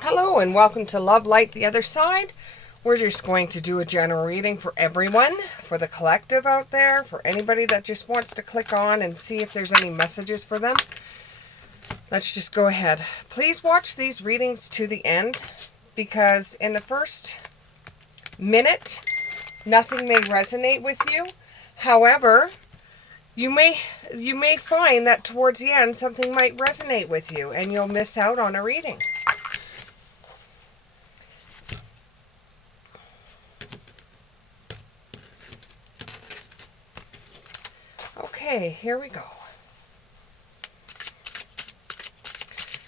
Hello and welcome to Love Light the Other Side. We're just going to do a general reading for everyone, for the collective out there, for anybody that just wants to click on and see if there's any messages for them. Let's just go ahead. Please watch these readings to the end because in the first minute, nothing may resonate with you. However, you may find that towards the end something might resonate with you and you'll miss out on a reading. Okay, here we go.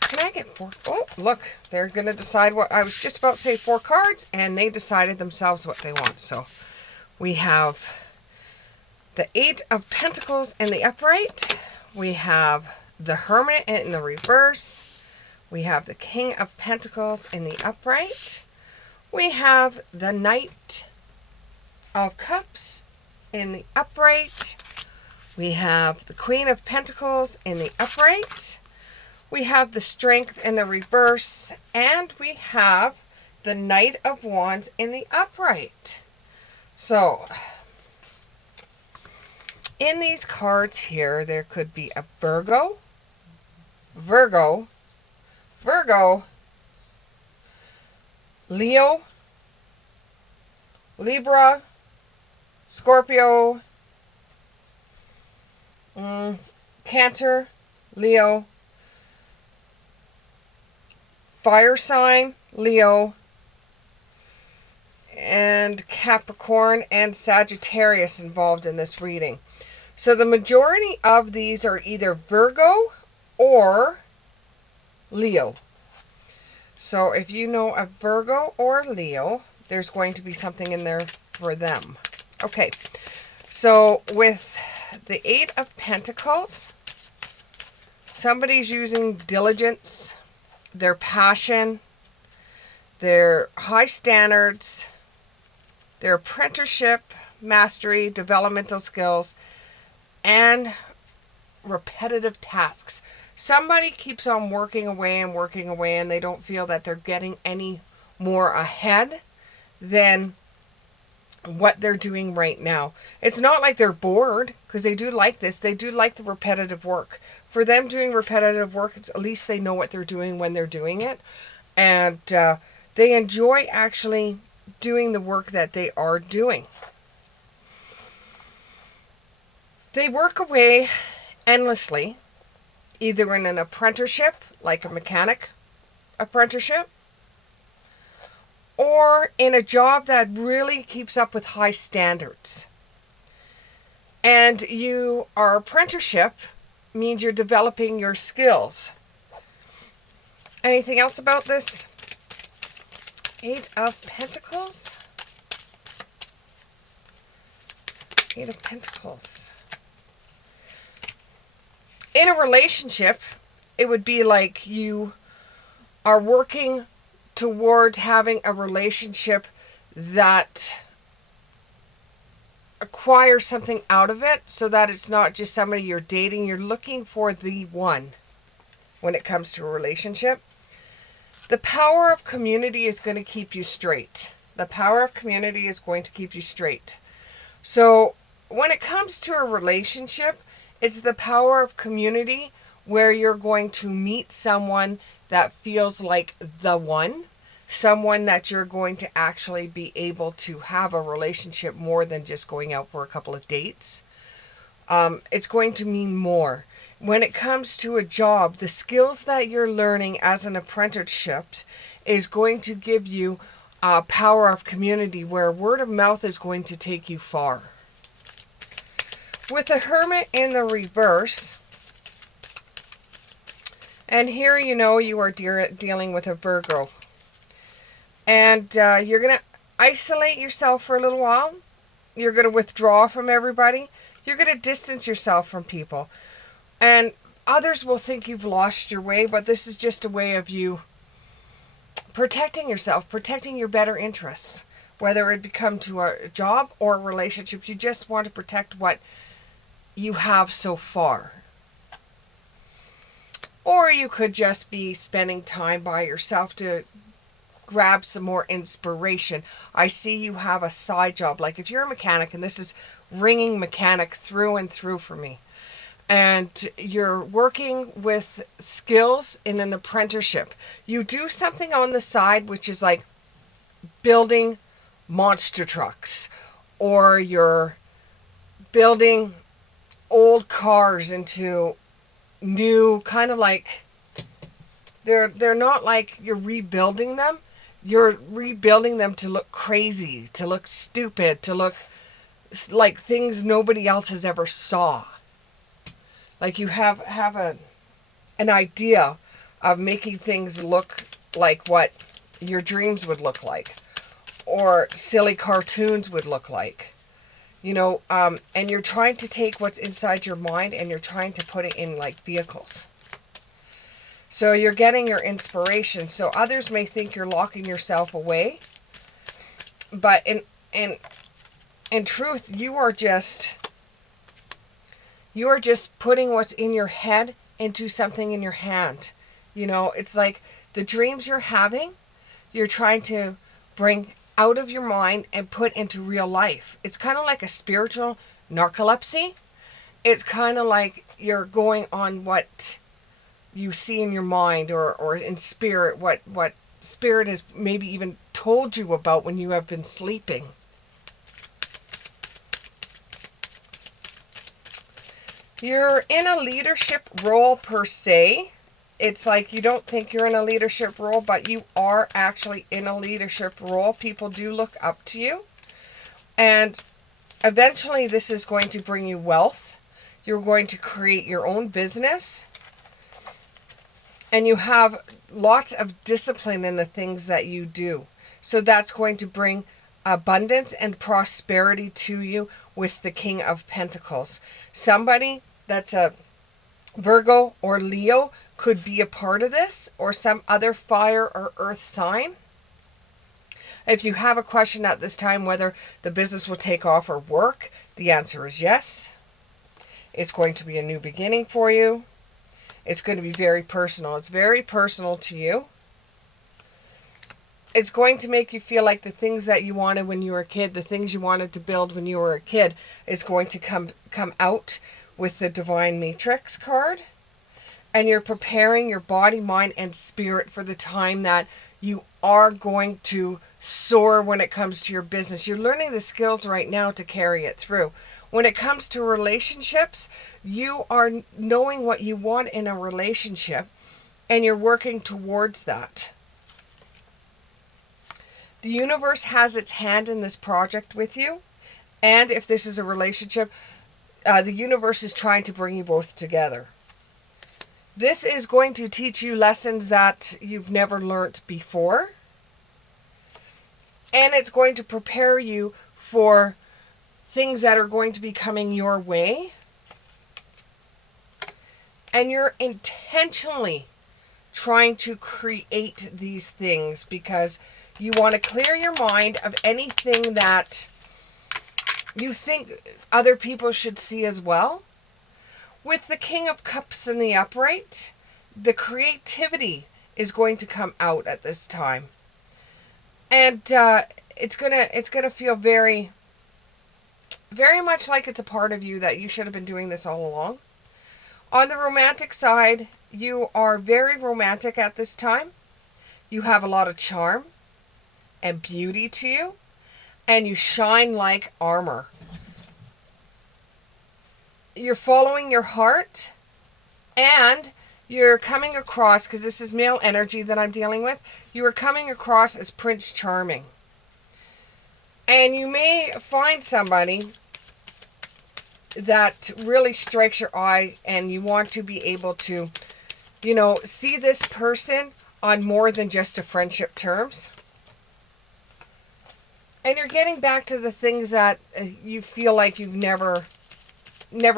Can I get four? Oh, look, they're going to decide what I was just about to say, 4 cards, and they decided themselves what they want. So we have the 8 of Pentacles in the upright. We have the Hermit in the reverse. We have the King of Pentacles in the upright. We have the Knight of Cups in the upright. We have the Queen of Pentacles in the upright. We have the Strength in the reverse, and we have the Knight of Wands in the upright. So, in these cards here, there could be a Virgo, Leo, Libra, Scorpio, Cancer, Leo, fire sign, Leo, and Capricorn and Sagittarius involved in this reading. So the majority of these are either Virgo or Leo. So if you know a Virgo or Leo, there's going to be something in there for them. Okay, so with the 8 of Pentacles, somebody's using diligence, their passion, their high standards, their apprenticeship, mastery, developmental skills, and repetitive tasks. Somebody keeps on working away and they don't feel that they're getting any more ahead than what they're doing right now. It's not like they're bored, because they do like this. They do like the repetitive work. For them doing repetitive work, it's at least they know what they're doing when they're doing it. And they enjoy actually doing the work that they are doing. They work away endlessly, either in an apprenticeship, like a mechanic apprenticeship, or in a job that really keeps up with high standards. And our apprenticeship means you're developing your skills. Anything else about this 8 of Pentacles? 8 of Pentacles. In a relationship, it would be like you are working towards having a relationship that acquires something out of it, so that it's not just somebody you're dating. You're looking for the one when it comes to a relationship. The power of community is going to keep you straight. The power of community is going to keep you straight. So when it comes to a relationship, it's the power of community where you're going to meet someone that feels like the one, someone that you're going to actually be able to have a relationship more than just going out for a couple of dates. It's going to mean more. When it comes to a job, the skills that you're learning as an apprenticeship is going to give you a power of community where word of mouth is going to take you far. With the Hermit in the reverse, and here you are dealing with a Virgo. And you're going to isolate yourself for a little while. You're going to withdraw from everybody. You're going to distance yourself from people. And others will think you've lost your way, but this is just a way of you protecting yourself, protecting your better interests. Whether it become to a job or a relationship, you just want to protect what you have so far. Or you could just be spending time by yourself to grab some more inspiration. I see you have a side job. Like if you're a mechanic, and this is ringing mechanic through and through for me, and you're working with skills in an apprenticeship, you do something on the side which is like building monster trucks, or you're building old cars into new, kind of like they're not like you're rebuilding them. You're rebuilding them to look crazy, to look stupid, to look like things nobody else has ever saw. Like you have an idea of making things look like what your dreams would look like, or silly cartoons would look like. And you're trying to take what's inside your mind and you're trying to put it in like vehicles. So you're getting your inspiration. So others may think you're locking yourself away, but in truth, you are just putting what's in your head into something in your hand. It's like the dreams you're having, you're trying to bring out of your mind and put into real life. It's kind of like a spiritual narcolepsy. It's kind of like you're going on what you see in your mind, or in spirit, what spirit has maybe even told you about when you have been sleeping. You're in a leadership role per se. It's like you don't think you're in a leadership role, but you are actually in a leadership role. People do look up to you. And eventually this is going to bring you wealth. You're going to create your own business. And you have lots of discipline in the things that you do. So that's going to bring abundance and prosperity to you with the King of Pentacles. Somebody that's a Virgo or Leo could be a part of this, or some other fire or earth sign. If you have a question at this time whether the business will take off or work, the answer is yes. It's going to be a new beginning for you. It's going to be very personal. It's very personal to you. It's going to make you feel like the things that you wanted when you were a kid, the things you wanted to build when you were a kid, is going to come out with the Divine Matrix card. And you're preparing your body, mind, and spirit for the time that you are going to soar when it comes to your business. You're learning the skills right now to carry it through. When it comes to relationships, you are knowing what you want in a relationship, and you're working towards that. The universe has its hand in this project with you. And if this is a relationship, the universe is trying to bring you both together. This is going to teach you lessons that you've never learnt before. And it's going to prepare you for things that are going to be coming your way. And you're intentionally trying to create these things because you want to clear your mind of anything that you think other people should see as well. With the King of Cups in the upright, the creativity is going to come out at this time. And it's gonna feel very, very much like it's a part of you that you should have been doing this all along. On the romantic side, you are very romantic at this time. You have a lot of charm and beauty to you, and you shine like armor. You're following your heart, and you're coming across, because this is male energy that I'm dealing with, you are coming across as Prince Charming. And you may find somebody that really strikes your eye, and you want to be able to, see this person on more than just a friendship terms. And you're getting back to the things that you feel like you've never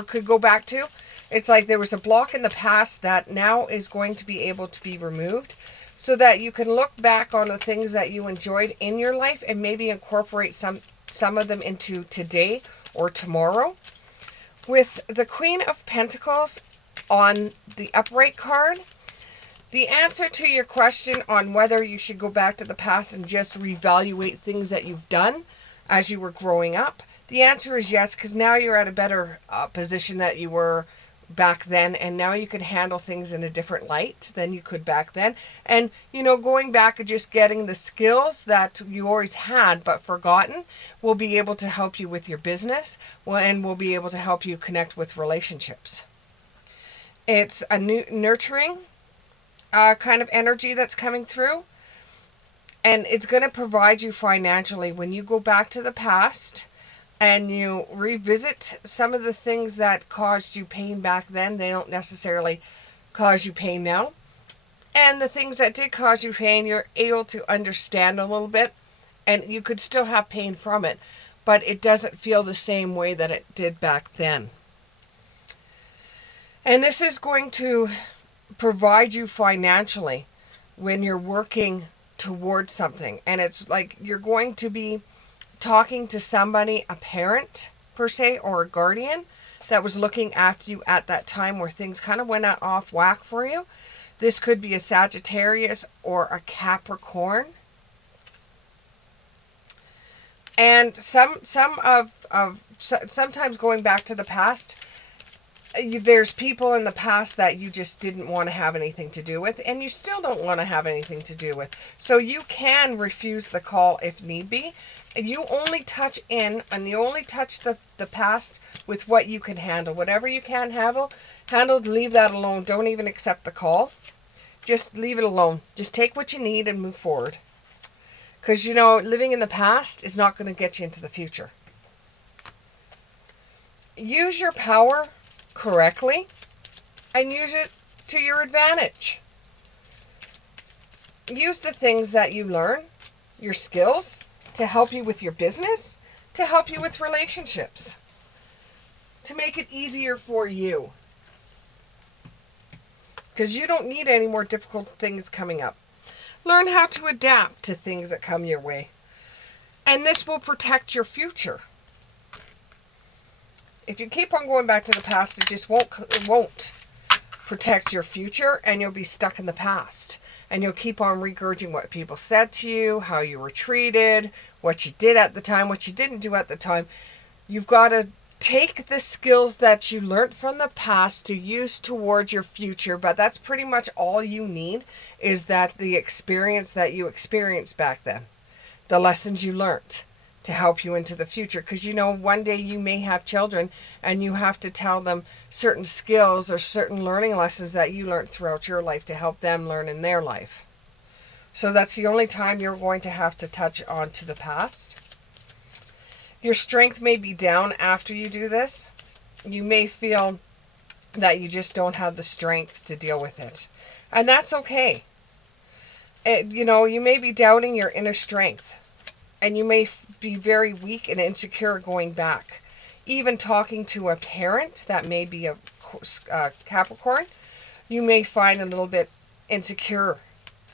could go back to. It's like there was a block in the past that now is going to be able to be removed, so that you can look back on the things that you enjoyed in your life and maybe incorporate some of them into today or tomorrow. With the Queen of Pentacles on the upright card, The answer to your question on whether you should go back to the past and just reevaluate things that you've done as you were growing up, the answer is yes, because now you're at a better position that you were back then, and now you can handle things in a different light than you could back then. And going back and just getting the skills that you always had but forgotten will be able to help you with your business, and will be able to help you connect with relationships. It's a nurturing kind of energy that's coming through, and it's going to provide you financially when you go back to the past and you revisit some of the things that caused you pain back then. They don't necessarily cause you pain now. And the things that did cause you pain, you're able to understand a little bit, and you could still have pain from it, but it doesn't feel the same way that it did back then. And this is going to provide you financially when you're working towards something. And it's like you're going to be talking to somebody, a parent per se, or a guardian that was looking after you at that time where things kind of went off whack for you. This could be a Sagittarius or a Capricorn. And sometimes going back to the past, there's people in the past that you just didn't want to have anything to do with, and you still don't want to have anything to do with. So you can refuse the call if need be. You only touch in, and you only touch the past with what you can handle. Whatever you can't handle, leave that alone. Don't even accept the call. Just leave it alone. Just take what you need and move forward. Because, living in the past is not going to get you into the future. Use your power correctly and use it to your advantage. Use the things that you learn, your skills, to help you with your business, to help you with relationships, to make it easier for you. Because you don't need any more difficult things coming up. Learn how to adapt to things that come your way. And this will protect your future. If you keep on going back to the past, it just won't protect your future, and you'll be stuck in the past. And you'll keep on regurgitating what people said to you, how you were treated, what you did at the time, what you didn't do at the time. You've got to take the skills that you learned from the past to use towards your future, but that's pretty much all you need, is that the experience that you experienced back then, the lessons you learned to help you into the future. Because one day you may have children and you have to tell them certain skills or certain learning lessons that you learned throughout your life to help them learn in their life. So that's the only time you're going to have to touch on to the past. Your strength may be down after you do this. You may feel that you just don't have the strength to deal with it. And that's okay. You may be doubting your inner strength. And you may be very weak and insecure going back. Even talking to a parent that may be a Capricorn, you may find a little bit insecure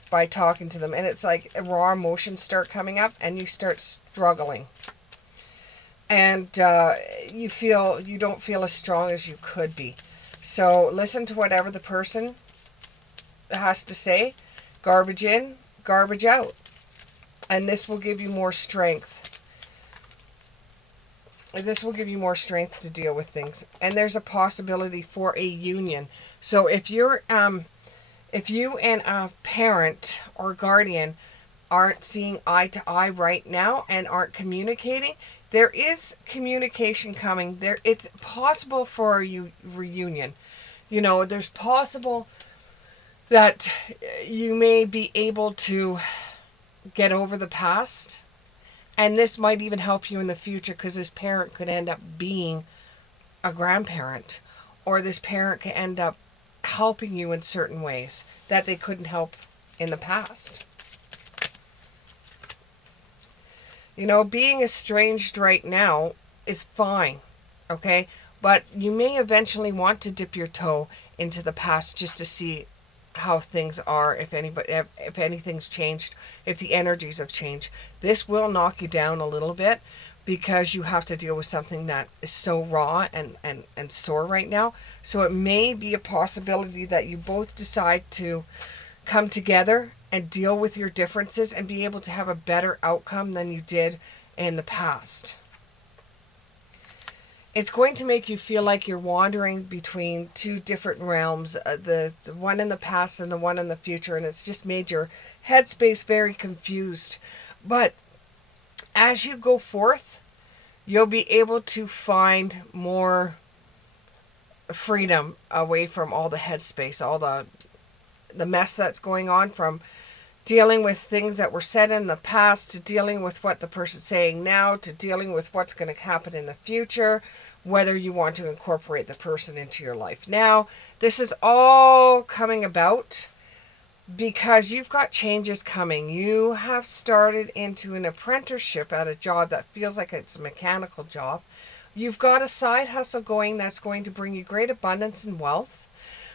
by talking to them. And it's like raw emotions start coming up and you start struggling. And you don't feel as strong as you could be. So listen to whatever the person has to say. Garbage in, garbage out. And this will give you more strength. This will give you more strength to deal with things. And there's a possibility for a union. So if you and a parent or guardian aren't seeing eye to eye right now and aren't communicating, there is communication coming. It's possible for a reunion. There's possible that you may be able to get over the past, and this might even help you in the future, because this parent could end up being a grandparent, or this parent could end up helping you in certain ways that they couldn't help in the past. Being estranged right now is fine, okay? But you may eventually want to dip your toe into the past just to see how things are, if anything's changed, if the energies have changed. This will knock you down a little bit, because you have to deal with something that is so raw and sore right now. So it may be a possibility that you both decide to come together and deal with your differences and be able to have a better outcome than you did in the past. It's going to make you feel like you're wandering between two different realms, the one in the past and the one in the future, and it's just made your headspace very confused. But as you go forth, you'll be able to find more freedom away from all the headspace, all the mess that's going on, from dealing with things that were said in the past, to dealing with what the person's saying now, to dealing with what's going to happen in the future, whether you want to incorporate the person into your life now. This is all coming about because you've got changes coming. You have started into an apprenticeship at a job that feels like it's a mechanical job. You've got a side hustle going that's going to bring you great abundance and wealth.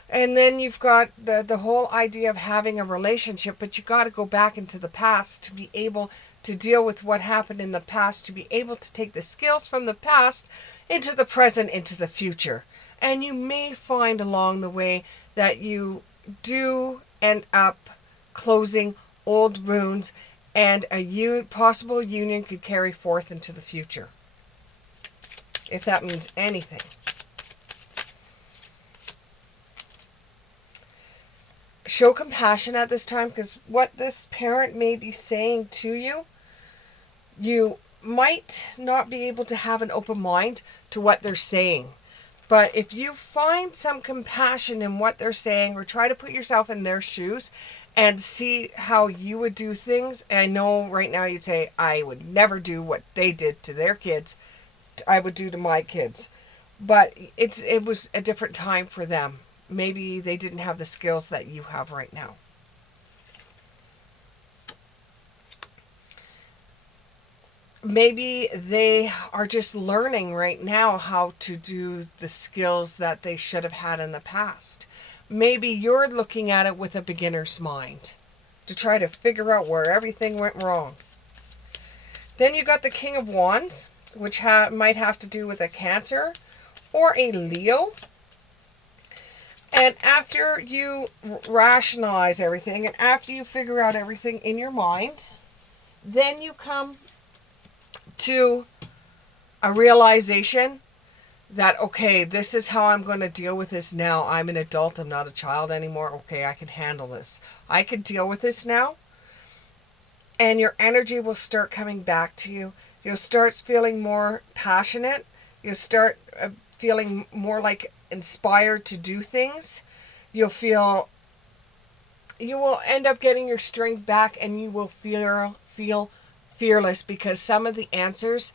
And then you've got the whole idea of having a relationship, but you got to go back into the past to be able to deal with what happened in the past, to be able to take the skills from the past into the present, into the future. And you may find along the way that you do end up closing old wounds, and a possible union could carry forth into the future, if that means anything. Show compassion at this time, because what this parent may be saying to you, you might not be able to have an open mind to what they're saying. But if you find some compassion in what they're saying, or try to put yourself in their shoes and see how you would do things. And I know right now you'd say, I would never do what they did to their kids, I would do to my kids. But it was a different time for them. Maybe they didn't have the skills that you have right now. Maybe they are just learning right now how to do the skills that they should have had in the past. Maybe you're looking at it with a beginner's mind to try to figure out where everything went wrong. Then you got the King of Wands, which might have to do with a Cancer or a Leo. And after you rationalize everything, and after you figure out everything in your mind, then you come to a realization that, okay, this is how I'm going to deal with this now. I'm an adult. I'm not a child anymore. Okay, I can handle this. I can deal with this now. And your energy will start coming back to you. You'll start feeling more passionate. You'll start feeling more like inspired to do things. You will end up getting your strength back, and you will feel fearless, because some of the answers,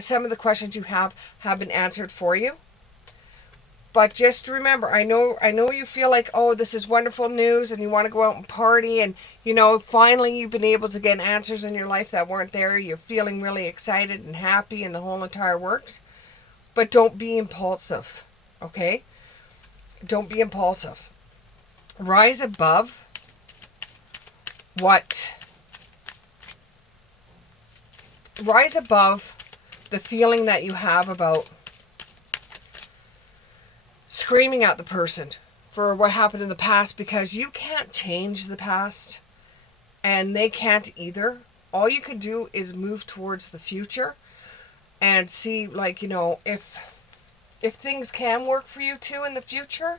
some of the questions you have been answered for you. But just remember, I know you feel like, oh, this is wonderful news, and you want to go out and party, and finally you've been able to get answers in your life that weren't there. You're feeling really excited and happy, and the whole entire works. But don't be impulsive, okay? Don't be impulsive. Rise above the feeling that you have about screaming at the person for what happened in the past, because you can't change the past and they can't either. All you can do is move towards the future and see, like, if things can work for you too in the future,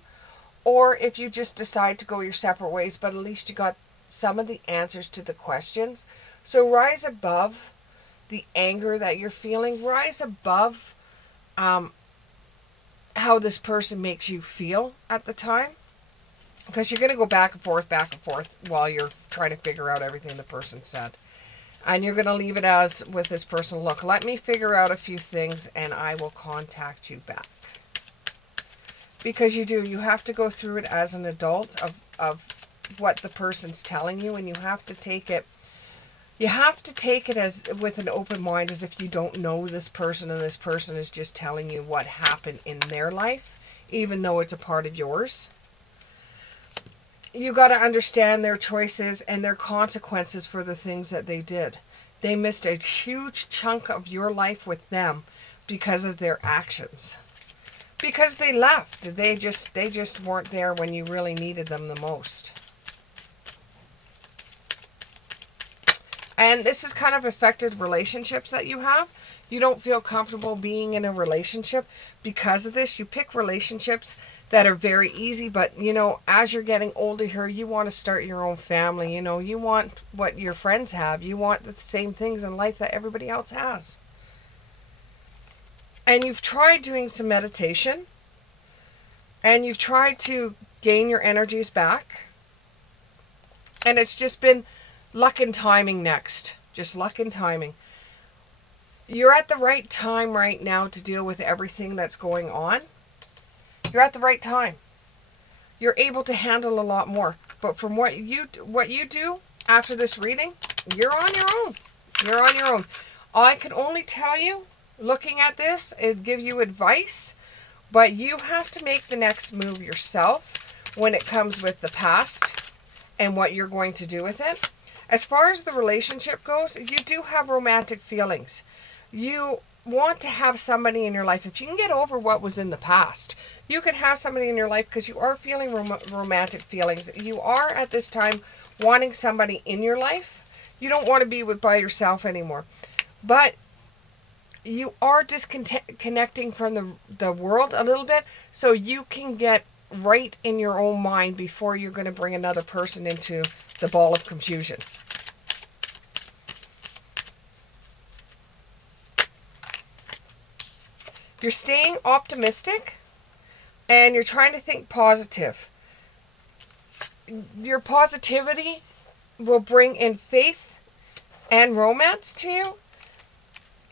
or if you just decide to go your separate ways. But at least you got some of the answers to the questions. So rise above the anger that you're feeling. Rise above how this person makes you feel at the time, because you're going to go back and forth while you're trying to figure out everything the person said. And you're going to leave it as with this person, look, let me figure out a few things and I will contact you back. Because you have to go through it as an adult of what the person's telling you, and you have to take it as with an open mind, as if you don't know this person and this person is just telling you what happened in their life, even though it's a part of yours. You got to understand their choices and their consequences for the things that they did. They missed a huge chunk of your life with them because of their actions. Because they left. They just weren't there when you really needed them the most. And this has kind of affected relationships that you have. You don't feel comfortable being in a relationship because of this. You pick relationships that are very easy, but you know, as you're getting older here, you want to start your own family. You know, you want what your friends have. You want the same things in life that everybody else has. And you've tried doing some meditation, and you've tried to gain your energies back, and it's just been luck and timing next. Just luck and timing. You're at the right time right now to deal with everything that's going on. You're at the right time. You're able to handle a lot more. But from what you do after this reading, you're on your own. You're on your own. I can only tell you, looking at this, is give you advice, but you have to make the next move yourself when it comes with the past and what you're going to do with it. As far as the relationship goes, you do have romantic feelings. You want to have somebody in your life. If you can get over what was in the past, you can have somebody in your life because you are feeling romantic feelings. You are at this time wanting somebody in your life. You don't want to be by yourself anymore. But you are disconnecting from the world a little bit, so you can get right in your own mind before you're going to bring another person into the ball of confusion. You're staying optimistic and you're trying to think positive. Your positivity will bring in faith and romance to you.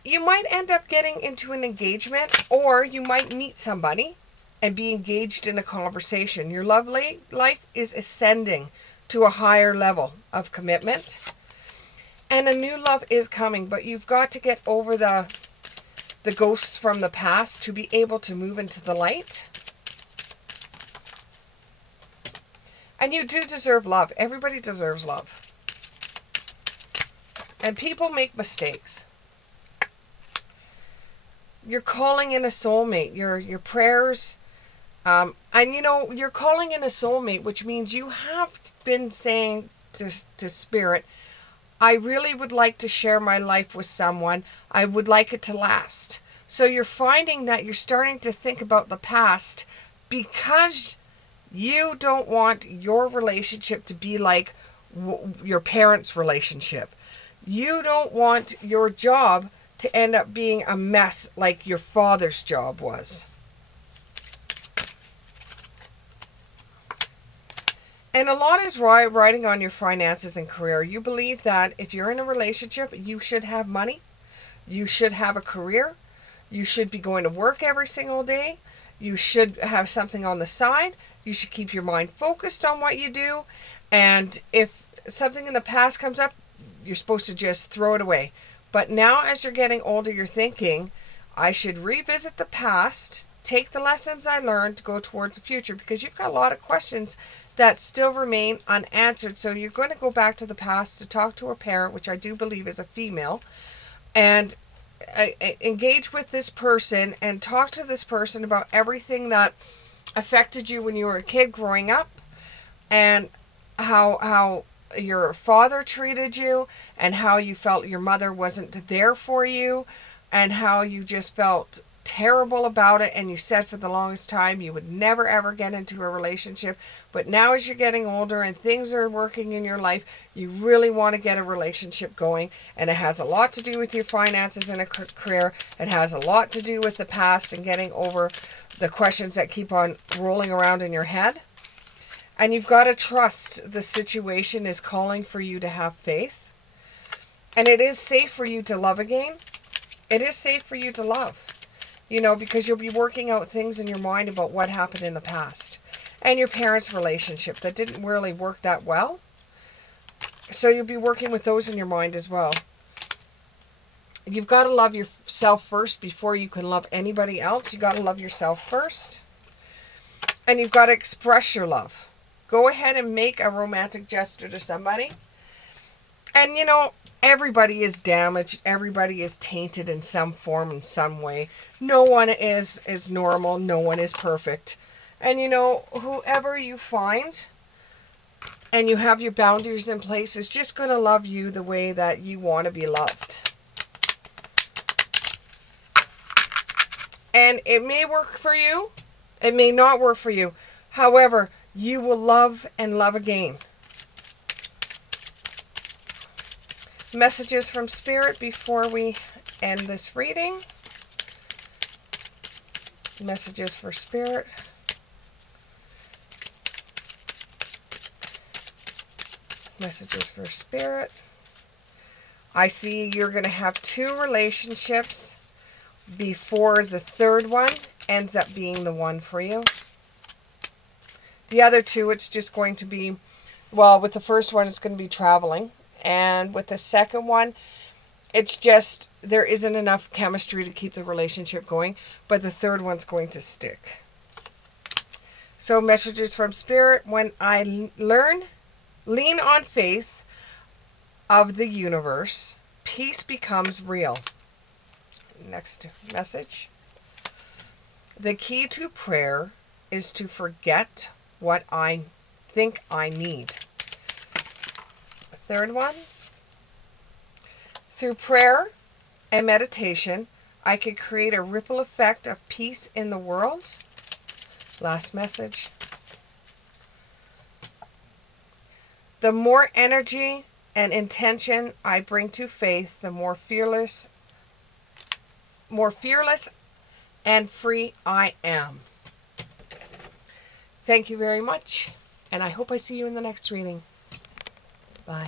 You might end up getting into an engagement, or you might meet somebody and be engaged in a conversation. Your love life is ascending to a higher level of commitment. And a new love is coming, but you've got to get over the ghosts from the past to be able to move into the light. And you do deserve love. Everybody deserves love. And people make mistakes. You're calling in a soulmate. Your prayers, and you know, you're calling in a soulmate, which means you have been saying to Spirit, I really would like to share my life with someone. I would like it to last. So you're finding that you're starting to think about the past because you don't want your relationship to be like your parents' relationship. You don't want your job to end up being a mess like your father's job was. And a lot is riding on your finances and career. You believe that if you're in a relationship, you should have money. You should have a career. You should be going to work every single day. You should have something on the side. You should keep your mind focused on what you do. And if something in the past comes up, you're supposed to just throw it away. But now as you're getting older, you're thinking, I should revisit the past, take the lessons I learned to go towards the future, because you've got a lot of questions that still remain unanswered. So you're going to go back to the past to talk to a parent, which I do believe is a female, and engage with this person and talk to this person about everything that affected you when you were a kid growing up, and how your father treated you, and how you felt your mother wasn't there for you, and how you just felt terrible about it, and you said for the longest time you would never ever get into a relationship. But now as you're getting older and things are working in your life, you really want to get a relationship going, and it has a lot to do with your finances and a career. It has a lot to do with the past and getting over the questions that keep on rolling around in your head. And you've got to trust the situation is calling for you to have faith. And it is safe for you to love again. It is safe for you to love. You know, because you'll be working out things in your mind about what happened in the past. And your parents' relationship that didn't really work that well. So you'll be working with those in your mind as well. You've got to love yourself first before you can love anybody else. You've got to love yourself first. And you've got to express your love. Go ahead and make a romantic gesture to somebody. And you know, everybody is damaged. Everybody is tainted in some form, in some way. No one is normal. No one is perfect. And you know, whoever you find, and you have your boundaries in place, is just going to love you the way that you want to be loved. And it may work for you, it may not work for you. However, you will love and love again. Messages from Spirit before we end this reading. Messages for Spirit. Messages for Spirit. I see you're going to have 2 relationships before the third one ends up being the one for you. The other 2, it's just going to be, well, with the first one, it's going to be traveling. And with the second one, it's just there isn't enough chemistry to keep the relationship going. But the third one's going to stick. So messages from Spirit. When I lean on faith of the universe, peace becomes real. Next message. The key to prayer is to forget what I think I need. Third one. Through prayer and meditation, I could create a ripple effect of peace in the world. Last message. The more energy and intention I bring to faith, the more fearless and free I am. Thank you very much, and I hope I see you in the next reading. Bye.